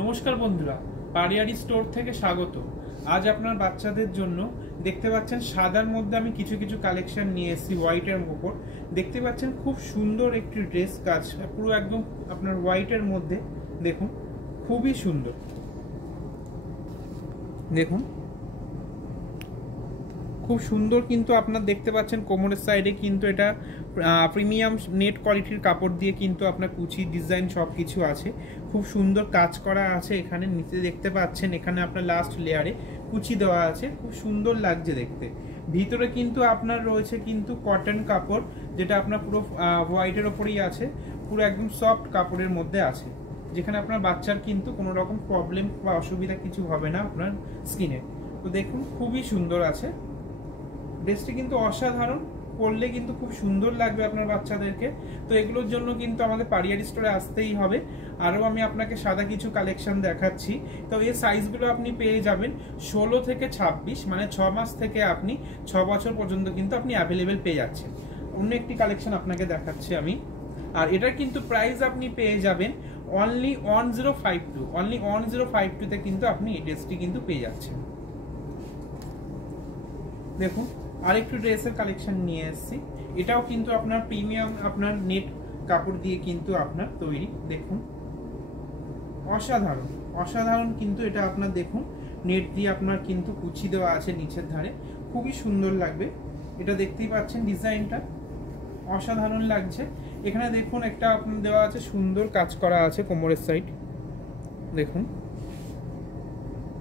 নমস্কার বন্ধুরা, পারিয়ারি স্টোর থেকে স্বাগত। আজ আপনার বাচ্চাদের জন্য দেখতে পাচ্ছেন সাদার মধ্যে আমি কিছু কিছু কালেকশন নিয়ে এসেছি হোয়াইটের উপর। দেখতে পাচ্ছেন খুব সুন্দর একটি ড্রেস কাজ, পুরো একদম আপনার হোয়াইটের মধ্যে। দেখুন খুবই সুন্দর, দেখুন খুব সুন্দর। কিন্তু আপনার দেখতে পাচ্ছেন কোমরের সাইডে কিন্তু এটা প্রিমিয়াম নেট কোয়ালিটির কাপড় দিয়ে কিন্তু আপনার কুচি ডিজাইন সব কিছু আছে, খুব সুন্দর কাজ করা আছে। এখানে নিচে দেখতে পাচ্ছেন এখানে আপনার লাস্ট লেয়ারে কুচি দেওয়া আছে, খুব সুন্দর লাগছে দেখতে। ভিতরে কিন্তু আপনার রয়েছে কিন্তু কটন কাপড়, যেটা আপনার পুরো হোয়াইটের ওপরেই আছে, পুরো একদম সফট কাপড়ের মধ্যে আছে, যেখানে আপনার বাচ্চার কিন্তু কোনো রকম প্রবলেম বা অসুবিধা কিছু হবে না আপনার স্কিনে। তো দেখুন খুবই সুন্দর আছে ড্রেসটি, কিন্তু অসাধারণ, পরলে কিন্তু খুব সুন্দর লাগবে আপনার বাচ্চাদেরকে। তো এগুলোর জন্য কিন্তু আমাদের পারিয়ারি স্টোরে আসতেই হবে। আরও আমি আপনাকে সাদা কিছু কালেকশন দেখাচ্ছি। তো এই সাইজগুলো আপনি পেয়ে যাবেন 16 থেকে 26, মানে 6 মাস থেকে আপনি 6 বছর পর্যন্ত কিন্তু আপনি অ্যাভেলেবেল পেয়ে যাচ্ছেন। অন্য একটি কালেকশন আপনাকে দেখাচ্ছি আমি, আর এটার কিন্তু প্রাইস আপনি পেয়ে যাবেন অনলি 1052তে কিন্তু আপনি এই ড্রেসটি কিন্তু পেয়ে যাচ্ছেন। দেখুন আরেকটু ড্রেসের কালেকশন নিয়ে এসেছি, এটাও কিন্তু আপনার প্রিমিয়াম আপনার নেট কাপড় দিয়ে কিন্তু আপনার তৈরি। দেখুন অসাধারণ অসাধারণ, কিন্তু এটা আপনার দেখুন নেট দিয়ে আপনার কিন্তু কুচি দেওয়া আছে নিচের ধারে, খুবই সুন্দর লাগবে। এটা দেখতেই পাচ্ছেন ডিজাইনটা অসাধারণ লাগছে। এখানে দেখুন একটা আপনার দেওয়া আছে, সুন্দর কাজ করা আছে কোমরের সাইড। দেখুন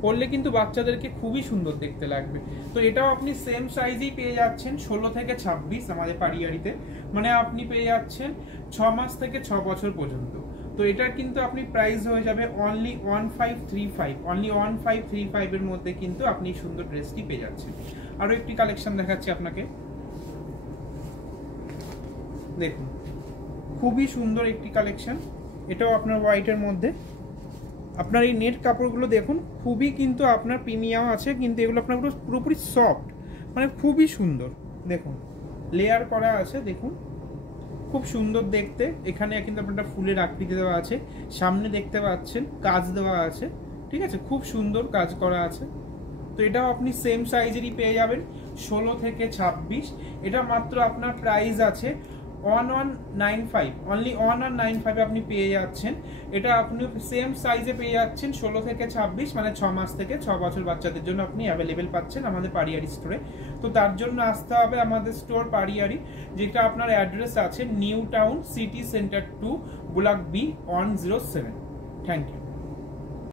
পরলে কিন্তু বাচ্চাদেরকে খুবই সুন্দর দেখতে লাগবে। তো এটাও আপনি সেম সাইজেই পেয়ে যাচ্ছেন 16 থেকে 26 আমাদের পারিয়ারিতে, মানে আপনি পেয়ে যাচ্ছেন 6 মাস থেকে 6 বছর পর্যন্ত। তো এটার কিন্তু আপনি প্রাইস হয়ে যাবে অনলি 1535 এর মধ্যে কিন্তু আপনি সুন্দর ড্রেসটি পেয়ে যাচ্ছেন। আরো একটি কালেকশন দেখাচ্ছি আপনাকে, দেখুন খুবই সুন্দর একটি কালেকশন, এটাও আপনার হোয়াইটের মধ্যে। আপনার এই নেট কাপড়গুলো দেখুন খুবই কিন্তু আপনার প্রিমিয়াম আছে, কিন্তু এগুলো আপনার পুরোপুরি সফট, মানে খুবই সুন্দর। দেখুন লেয়ার করা আছে, দেখুন খুব সুন্দর দেখতে। এখানে কিন্তু আপনার ফুলের আকৃতি দেওয়া আছে, সামনে দেখতে পাচ্ছেন কাজ দেওয়া আছে, ঠিক আছে, খুব সুন্দর কাজ করা আছে। তো এটাও আপনি সেম সাইজেরই পেয়ে যাবেন 16 থেকে 26। এটা মাত্র আপনার প্রাইস আছে 1195, অনলি 1195 আপনি পেয়ে যাচ্ছেন। এটা আপনি সেম সাইজে পেয়ে যাচ্ছেন 16 থেকে 26, মানে 6 মাস থেকে 6 বছর বাচ্চাদের জন্য আপনি অ্যাভেলেবেল পাচ্ছেন আমাদের পারিয়ারি স্টোরে। তো তার জন্য আসতে হবে আমাদের স্টোর পারিয়ারি, যেটা আপনার অ্যাড্রেস আছে New Town city centre 2 block B 107। Thank you.